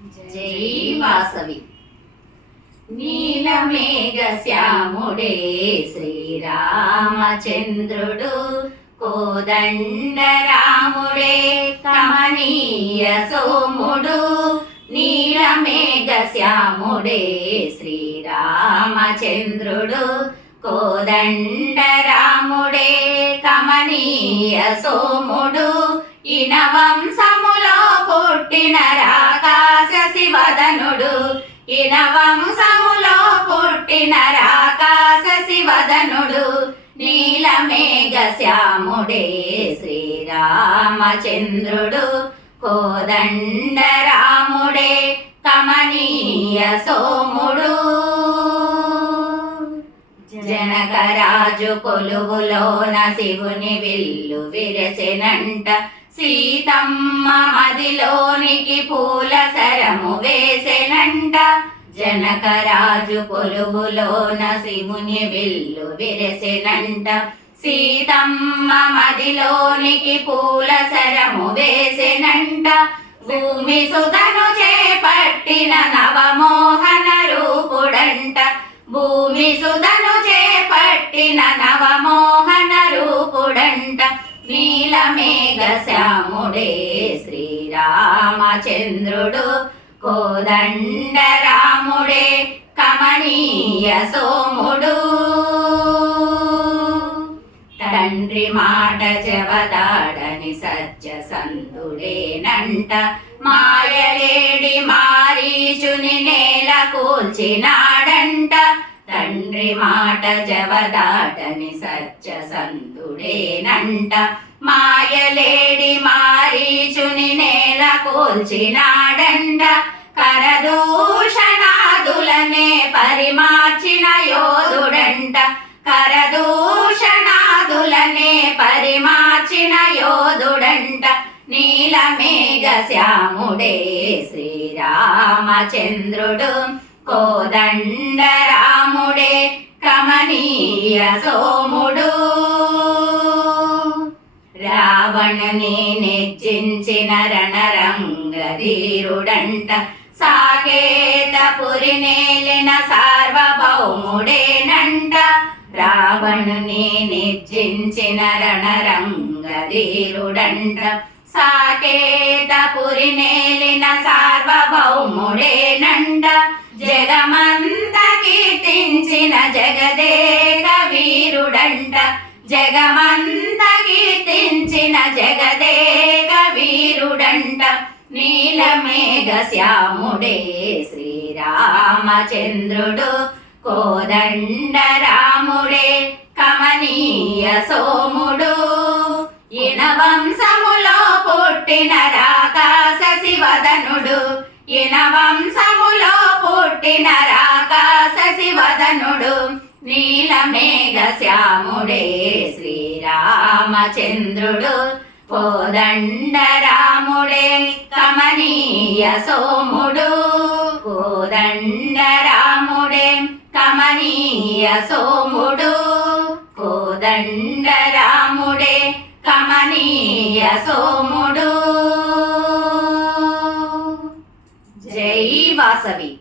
జై వాసవి. నీలమేఘ శ్యాముడే శ్రీరామచంద్రుడు కోదండరాముడే కమనీయ సోముడు నీలమేఘ శ్యాముడే శ్రీరామచంద్రుడు కోదండరాముడే కమనీయ సోముడు ఇన వంశములో పుట్టిన రాకాశ శివదనుడు ఇన వంశములో పుట్టిన రాకాశ శివదనుడు నీలమేఘ శ్యాముడే శ్రీరామచంద్రుడు. కోదండ రాముడే కమనీయ సోముడు. జనకరాజు కొలువులోన శివుని విల్లు విరచెనంట సీతమ్మ మదిలోనికి పూల సరము వేసెనంట. జనకరాజు కొలువులోన శివుని విల్లు విరసెనంట. సీతమ్మ మదిలోనికి పూల సరము వేసెనంట. భూమి సుధను చేపట్టిన నవమోహన రూపుడంట. భూమి సుధను చేపట్టిన నవమోహన రూపుడంట. నీలమేఘ శ్యాముడే శ్రీరామచంద్రుడు కోదండ రాముడే కమనీయ సోముడు. తండ్రి మాట జవదాడని సత్య సంతుడేనంట మాయలేడి మారీచుని నేల కూల్చినాడంట. తండ్రి మాట జవదాటని సత్య సంతుడేనంట మాయలేడి మారీచుని నేల కూల్చినాడంట. కరదూషణాదులనే పరిమార్చిన యోధుడంట. కరదూషణాదులనే పరిమార్చిన యోధుడంట. నీలమేఘ శ్యాముడే శ్రీరామచంద్రుడు. కోదండ రాముడే కమనీయ సోముడు. రావణుని నెచ్చించిన రణరంగధీరుడంట సాకేతపురి నేలిన సార్వభౌముడేనంట. రావణుని నిర్జించిన రణరంగధీరుడంట సాకేతపురి నేలిన సార్వభౌముడేనంట జగమంత కీర్తించిన జగదేక వీరుడంట. జగమంత కీర్తించిన జగదేక వీరుడంట. నీలమేఘ శ్యాముడే శ్రీరామచంద్రుడు కోదండ రాముడే కమనీయ సోముడు ఇన వంశములో పుట్టిన రాకాశ శివదనుడు నీలమేఘ శ్యాముడే శ్రీరామచంద్రుడు. కోదండ రాముడే కమనీయ సోముడు. కోదండ రాముడే కమనీయ సోముడు. కోదండ రాముడే కమనీయ సోము జై వాసవి